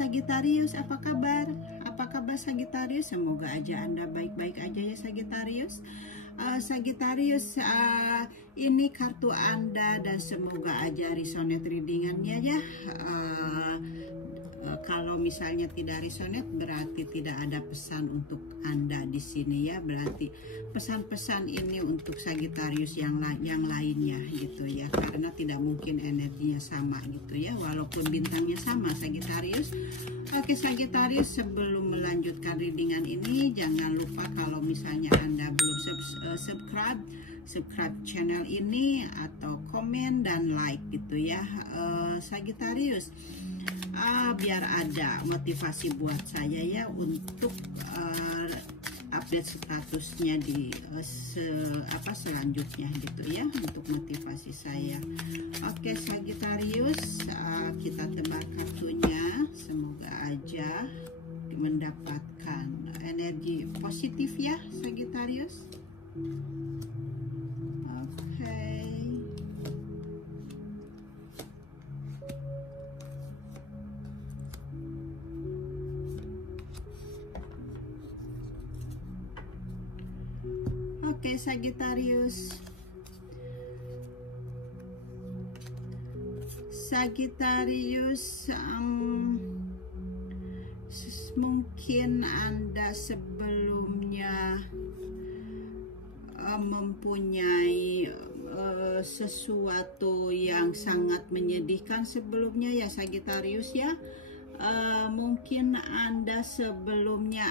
Sagitarius, apa kabar? Apa kabar Sagitarius? Semoga aja Anda baik-baik aja ya Sagitarius. Sagitarius, ini kartu Anda dan semoga aja resonate readingannya ya. Kalau misalnya tidak resonate berarti tidak ada pesan untuk Anda di sini ya. Berarti pesan-pesan ini untuk Sagitarius yang lainnya gitu ya. Karena tidak mungkin energinya sama gitu ya. Walaupun bintangnya sama Sagitarius. Oke Sagitarius, sebelum melanjutkan readingan ini jangan lupa kalau misalnya Anda belum subscribe channel ini atau komen dan like gitu ya Sagitarius. Biar ada motivasi buat saya ya untuk update statusnya di selanjutnya gitu ya, untuk motivasi saya. Oke Sagitarius, kita tebak kartunya, semoga aja mendapatkan energi positif ya Sagitarius. Oke Sagitarius. Mungkin Anda sebelumnya mempunyai sesuatu yang sangat menyedihkan sebelumnya ya Sagitarius ya. Mungkin Anda sebelumnya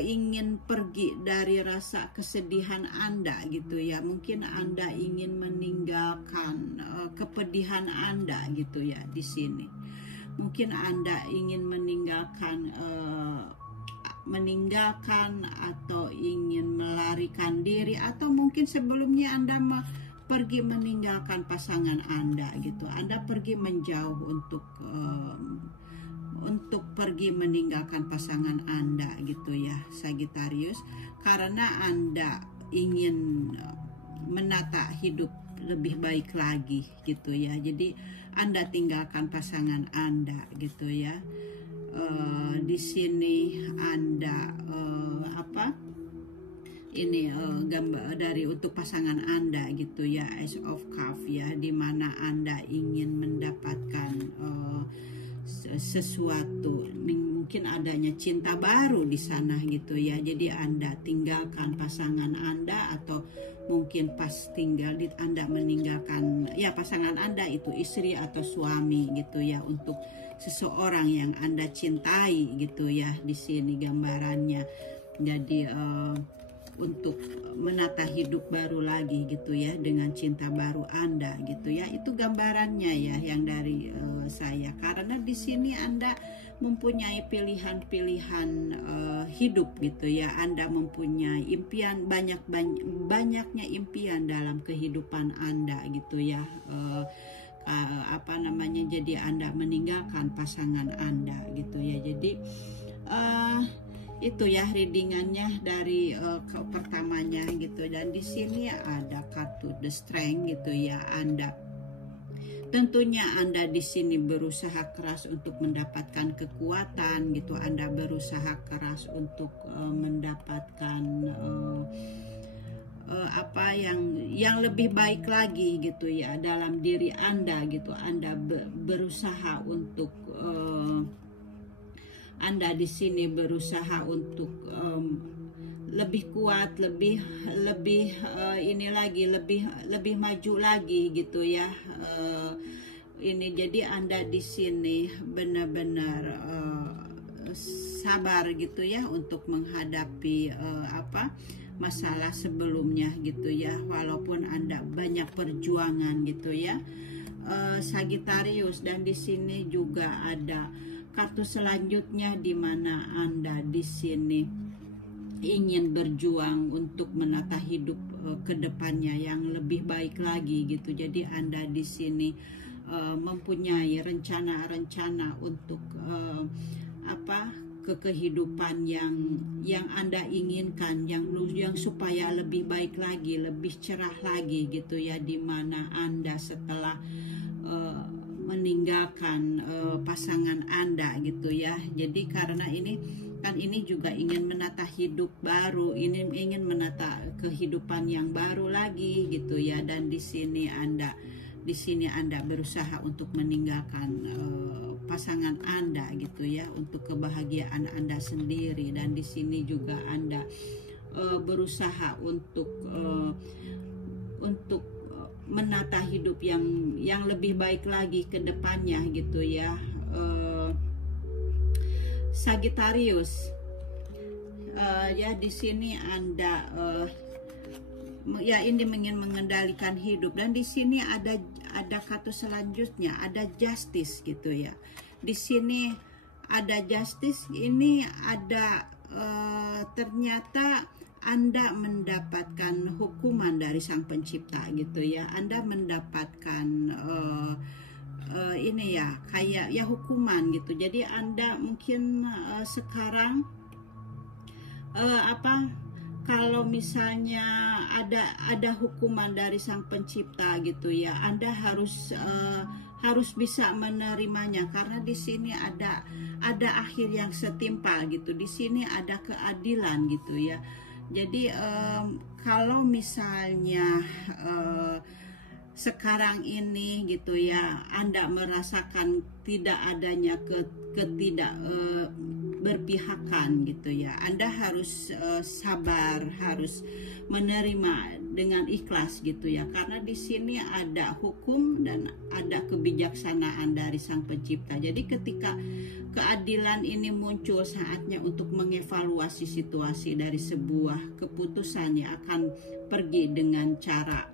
ingin pergi dari rasa kesedihan Anda gitu ya. Mungkin Anda ingin meninggalkan kepedihan Anda gitu ya di sini. Mungkin Anda ingin meninggalkan atau ingin melarikan diri, atau mungkin sebelumnya Anda pergi meninggalkan pasangan Anda gitu. Anda pergi menjauh untuk pergi meninggalkan pasangan Anda gitu ya Sagitarius, karena Anda ingin menata hidup lebih baik lagi gitu ya. Jadi Anda tinggalkan pasangan Anda gitu ya. Di sini Anda gambar dari untuk pasangan Anda gitu ya, Ace of Cups ya, dimana Anda ingin mendapatkan sesuatu, mungkin adanya cinta baru di sana gitu ya. Jadi Anda tinggalkan pasangan Anda, atau mungkin pas Anda meninggalkan ya pasangan Anda itu istri atau suami gitu ya, untuk seseorang yang Anda cintai gitu ya. Di sini gambarannya jadi untuk menata hidup baru lagi gitu ya, dengan cinta baru Anda gitu ya. Itu gambarannya ya yang dari saya, karena di sini Anda mempunyai pilihan-pilihan hidup gitu ya. Anda mempunyai impian, banyaknya impian dalam kehidupan Anda gitu ya. Jadi Anda meninggalkan pasangan Anda gitu ya. Jadi itu ya readingannya dari pertamanya gitu. Dan di sini ada kartu The Strength gitu ya. Tentunya Anda di sini berusaha keras untuk mendapatkan kekuatan gitu. Anda berusaha keras untuk mendapatkan yang lebih baik lagi gitu ya dalam diri Anda gitu. Anda berusaha untuk Anda di sini berusaha untuk lebih kuat, lebih maju lagi gitu ya. Ini jadi Anda di sini benar-benar sabar gitu ya untuk menghadapi masalah sebelumnya gitu ya, walaupun Anda banyak perjuangan gitu ya Sagitarius. Dan di sini juga ada kartu selanjutnya, di mana Anda di sini ingin berjuang untuk menata hidup ke depannya yang lebih baik lagi gitu. Jadi Anda di sini mempunyai rencana-rencana untuk ke kehidupan yang Anda inginkan, yang supaya lebih baik lagi, lebih cerah lagi gitu ya, di mana Anda setelah meninggalkan pasangan Anda gitu ya. Jadi karena ini kan ini juga ingin menata hidup baru, ini ingin menata kehidupan yang baru lagi gitu ya. Dan di sini Anda berusaha untuk meninggalkan pasangan Anda gitu ya, untuk kebahagiaan Anda sendiri. Dan di sini juga Anda berusaha untuk menata hidup yang lebih baik lagi ke depannya gitu ya. Sagittarius, ya di sini Anda ya ini ingin mengendalikan hidup. Dan di sini ada kata selanjutnya, ada justice gitu ya. Di sini ada justice, ini ada ternyata Anda mendapatkan hukuman dari Sang Pencipta gitu ya. Anda mendapatkan ini ya, kayak ya hukuman gitu. Jadi Anda mungkin sekarang kalau misalnya ada hukuman dari Sang Pencipta gitu ya, Anda harus bisa menerimanya, karena di sini ada akhir yang setimpal gitu. Di sini ada keadilan gitu ya. Jadi kalau misalnya sekarang ini gitu ya, Anda merasakan tidak adanya ketidak berpihakan gitu ya, Anda harus sabar, harus menerima dengan ikhlas gitu ya, karena di sini ada hukum dan ada kebijaksanaan dari Sang Pencipta. Jadi ketika keadilan ini muncul, saatnya untuk mengevaluasi situasi dari sebuah keputusan yang akan pergi dengan cara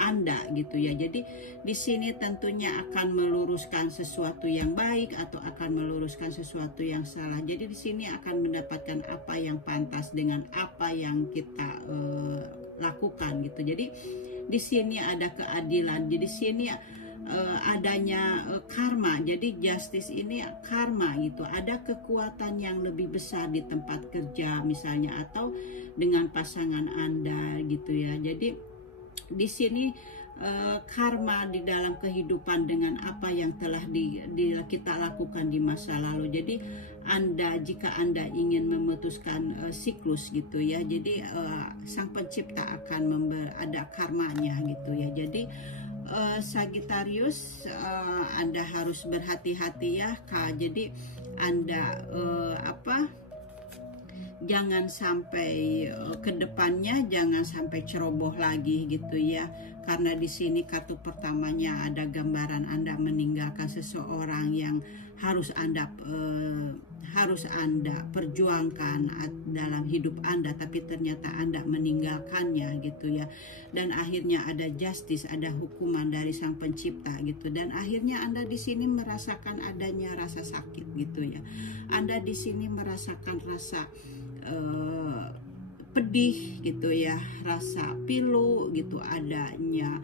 Anda gitu ya. Jadi di sini tentunya akan meluruskan sesuatu yang baik atau akan meluruskan sesuatu yang salah. Jadi di sini akan mendapatkan apa yang pantas dengan apa yang kita lakukan gitu. Jadi di sini ada keadilan. Jadi di sini adanya karma. Jadi justice ini karma gitu. Ada kekuatan yang lebih besar di tempat kerja misalnya, atau dengan pasangan Anda gitu ya. Jadi di sini karma di dalam kehidupan dengan apa yang telah kita lakukan di masa lalu. Jadi jika Anda ingin memutuskan siklus gitu ya, jadi Sang Pencipta akan ada karmanya gitu ya. Jadi Sagittarius, Anda harus berhati-hati ya Kak. Jadi Anda jangan sampai ke depannya jangan sampai ceroboh lagi gitu ya, karena di sini kartu pertamanya ada gambaran Anda meninggalkan seseorang yang harus Anda perjuangkan dalam hidup Anda, tapi ternyata Anda meninggalkannya gitu ya. Dan akhirnya ada justice, ada hukuman dari Sang Pencipta gitu. Dan akhirnya Anda di sini merasakan adanya rasa sakit gitu ya. Anda di sini merasakan rasa pedih gitu ya, rasa pilu gitu, adanya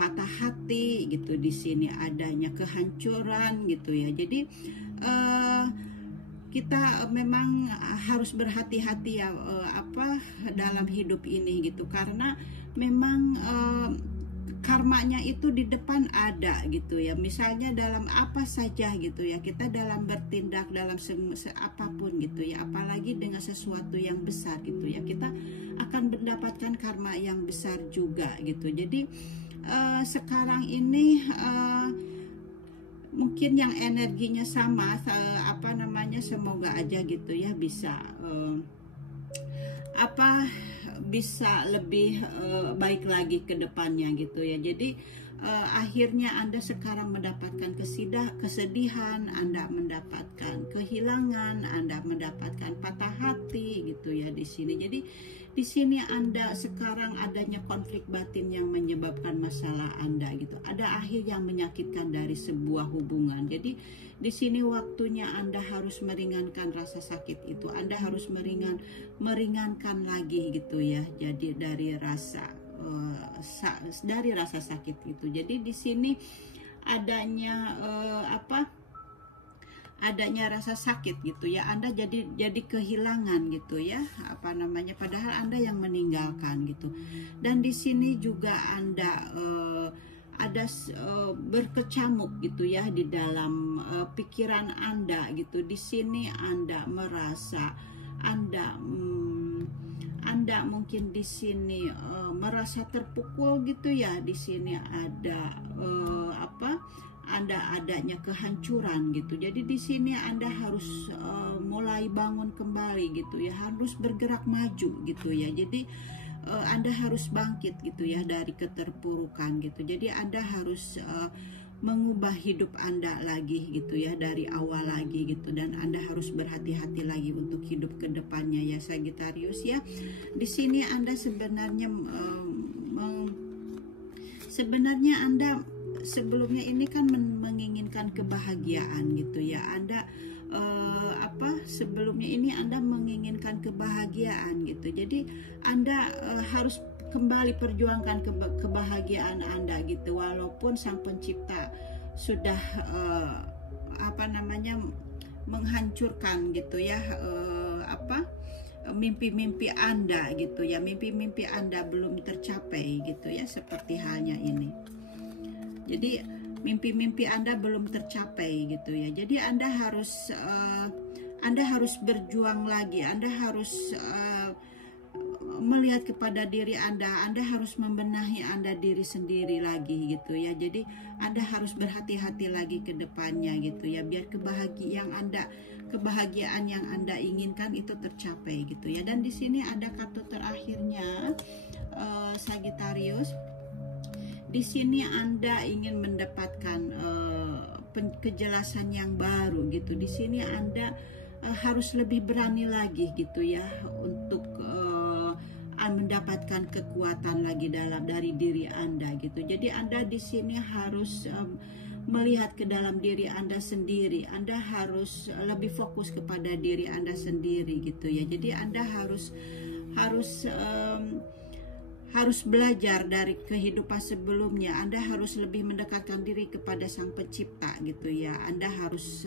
patah hati gitu, di sini adanya kehancuran gitu ya. Jadi kita memang harus berhati-hati ya dalam hidup ini gitu, karena memang karmanya itu di depan ada gitu ya. Misalnya dalam apa saja gitu ya, kita dalam bertindak dalam apapun gitu ya, apalagi dengan sesuatu yang besar gitu ya, kita akan mendapatkan karma yang besar juga gitu. Jadi sekarang ini mungkin yang energinya sama, semoga aja gitu ya bisa bisa lebih baik lagi ke depannya gitu ya. Jadi akhirnya Anda sekarang mendapatkan kesedihan, Anda mendapatkan kehilangan, Anda mendapatkan patah hati gitu ya di sini. Jadi di sini Anda sekarang adanya konflik batin yang menyebabkan masalah Anda gitu. Ada akhir yang menyakitkan dari sebuah hubungan. Jadi di sini waktunya Anda harus meringankan rasa sakit itu. Anda harus meringankan lagi gitu ya. Jadi dari rasa sakit itu. Jadi di sini adanya adanya rasa sakit gitu ya, Anda jadi kehilangan gitu ya, apa namanya, padahal Anda yang meninggalkan gitu. Dan di sini juga Anda ada berkecamuk gitu ya di dalam pikiran Anda gitu. Di sini Anda merasa Anda mungkin di sini merasa terpukul gitu ya. Di sini ada adanya kehancuran gitu. Jadi di sini Anda harus mulai bangun kembali gitu ya, harus bergerak maju gitu ya. Jadi Anda harus bangkit gitu ya dari keterpurukan gitu. Jadi Anda harus mengubah hidup Anda lagi gitu ya, dari awal lagi gitu. Dan Anda harus berhati-hati lagi untuk hidup ke depannya ya, Sagittarius ya. Di sini Anda sebenarnya Anda sebelumnya ini kan menginginkan kebahagiaan gitu ya. Anda sebelumnya ini Anda menginginkan kebahagiaan gitu. Jadi Anda harus kembali perjuangkan kebahagiaan Anda gitu, walaupun Sang Pencipta sudah menghancurkan gitu ya mimpi-mimpi Anda gitu ya. Mimpi-mimpi Anda belum tercapai gitu ya, seperti halnya ini. Jadi mimpi-mimpi Anda belum tercapai gitu ya. Jadi Anda harus berjuang lagi. Anda harus melihat kepada diri Anda harus membenahi Anda diri sendiri lagi gitu ya. Jadi Anda harus berhati-hati lagi ke depannya gitu ya, biar kebahagiaan yang Anda inginkan itu tercapai gitu ya. Dan di sini ada kartu terakhirnya, Sagittarius. Di sini Anda ingin mendapatkan kejelasan yang baru gitu. Di sini Anda harus lebih berani lagi gitu ya untuk mendapatkan kekuatan lagi dari diri Anda gitu. Jadi Anda di sini harus melihat ke dalam diri Anda sendiri. Anda harus lebih fokus kepada diri Anda sendiri gitu ya. Jadi Anda harus belajar dari kehidupan sebelumnya. Anda harus lebih mendekatkan diri kepada Sang Pencipta gitu ya. Anda harus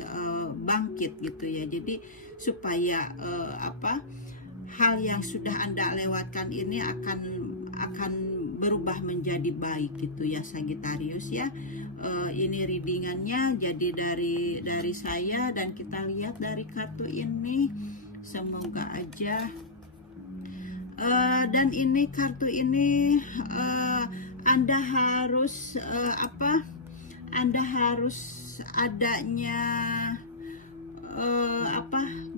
bangkit gitu ya. Jadi supaya hal yang sudah Anda lewatkan ini akan berubah menjadi baik gitu ya, Sagittarius ya. Ini readingannya jadi dari saya, dan kita lihat dari kartu ini, semoga aja. Dan ini kartu ini Anda harus Anda harus adanya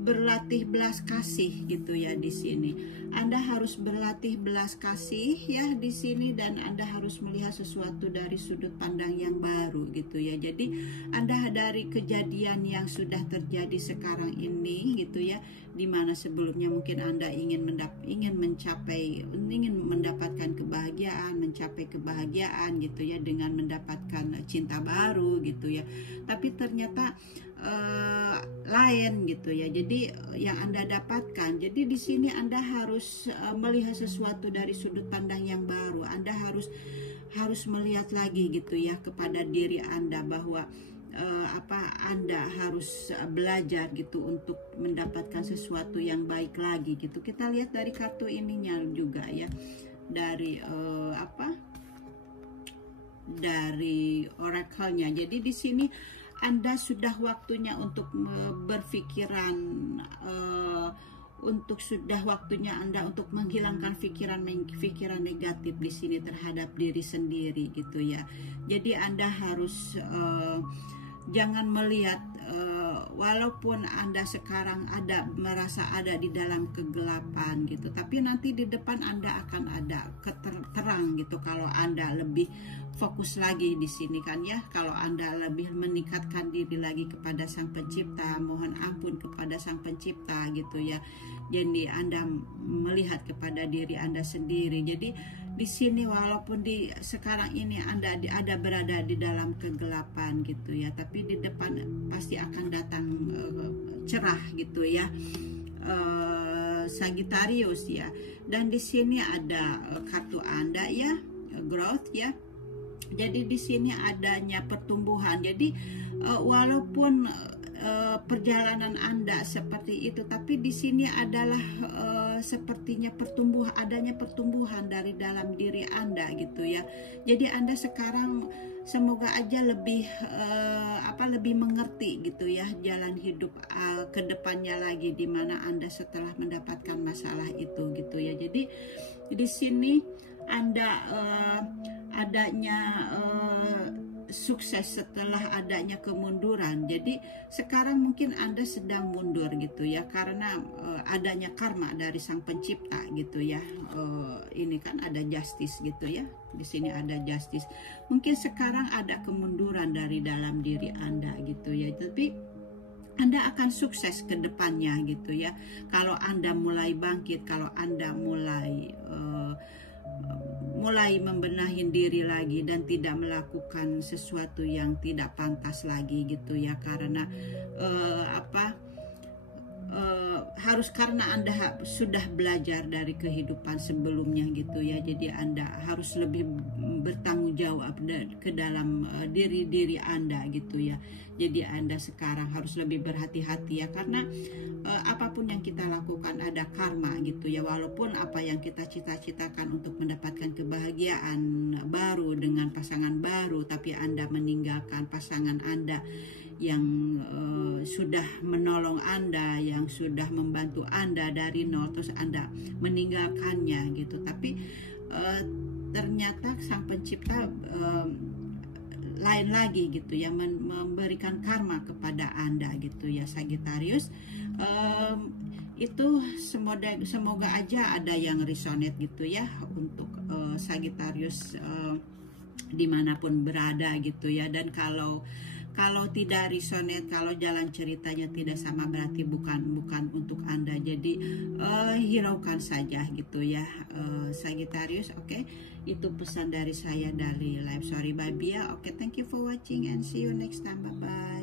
berlatih belas kasih gitu ya di sini. Anda harus berlatih belas kasih ya di sini, dan Anda harus melihat sesuatu dari sudut pandang yang baru gitu ya. Jadi Anda dari kejadian yang sudah terjadi sekarang ini gitu ya, dimana sebelumnya mungkin Anda ingin mendapatkan kebahagiaan, mencapai kebahagiaan gitu ya, dengan mendapatkan cinta baru gitu ya. Tapi ternyata lain gitu ya. Jadi yang Anda dapatkan, jadi di sini Anda harus melihat sesuatu dari sudut pandang yang baru. Anda harus melihat lagi gitu ya kepada diri Anda, bahwa Anda harus belajar gitu untuk mendapatkan sesuatu yang baik lagi gitu. Kita lihat dari kartu ininya juga ya, dari dari oracle-nya. Jadi di sini Anda sudah waktunya untuk berpikiran, sudah waktunya Anda untuk menghilangkan pikiran negatif di sini terhadap diri sendiri gitu ya. Jadi Anda harus jangan melihat walaupun Anda sekarang merasa ada di dalam kegelapan gitu, tapi nanti di depan Anda akan ada terang gitu kalau Anda lebih fokus lagi di sini kan ya. Kalau Anda lebih meningkatkan diri lagi kepada Sang Pencipta, mohon ampun kepada Sang Pencipta gitu ya. Jadi Anda melihat kepada diri Anda sendiri. Jadi di sini walaupun sekarang ini Anda berada di dalam kegelapan gitu ya, tapi di depan pasti akan datang cerah gitu ya, Sagittarius ya. Dan di sini ada kartu Anda ya, growth ya. Jadi di sini adanya pertumbuhan. Jadi walaupun perjalanan Anda seperti itu, tapi di sini adalah sepertinya adanya pertumbuhan dari dalam diri Anda gitu ya. Jadi Anda sekarang semoga aja lebih lebih mengerti gitu ya jalan hidup ke depannya lagi, di mana Anda setelah mendapatkan masalah itu gitu ya. Jadi di sini Anda adanya sukses setelah adanya kemunduran. Jadi sekarang mungkin Anda sedang mundur gitu ya, karena adanya karma dari Sang Pencipta gitu ya. Ini kan ada justice gitu ya. Di sini ada justice. Mungkin sekarang ada kemunduran dari dalam diri Anda gitu ya. Tapi Anda akan sukses ke depannya gitu ya. Kalau Anda mulai bangkit, kalau Anda mulai membenahi diri lagi dan tidak melakukan sesuatu yang tidak pantas lagi gitu ya, karena karena Anda sudah belajar dari kehidupan sebelumnya gitu ya. Jadi Anda harus lebih bertanggung jawab ke dalam diri Anda gitu ya. Jadi Anda sekarang harus lebih berhati-hati ya, karena apapun yang kita lakukan ada karma gitu ya. Walaupun apa yang kita cita-citakan untuk mendapatkan kebahagiaan baru dengan pasangan baru, tapi Anda meninggalkan pasangan Anda yang sudah menolong Anda, yang sudah membantu Anda dari nol, terus Anda meninggalkannya gitu. Tapi ternyata Sang Pencipta lain lagi gitu ya, memberikan karma kepada Anda gitu ya, Sagittarius. Itu semoga aja ada yang resonate gitu ya untuk Sagittarius dimanapun berada gitu ya. Dan kalau tidak resonate, kalau jalan ceritanya tidak sama, berarti bukan untuk Anda. Jadi hiraukan saja gitu ya, Sagittarius. Oke, itu pesan dari saya dari Live Story by Bia. Oke, thank you for watching and see you next time. Bye bye.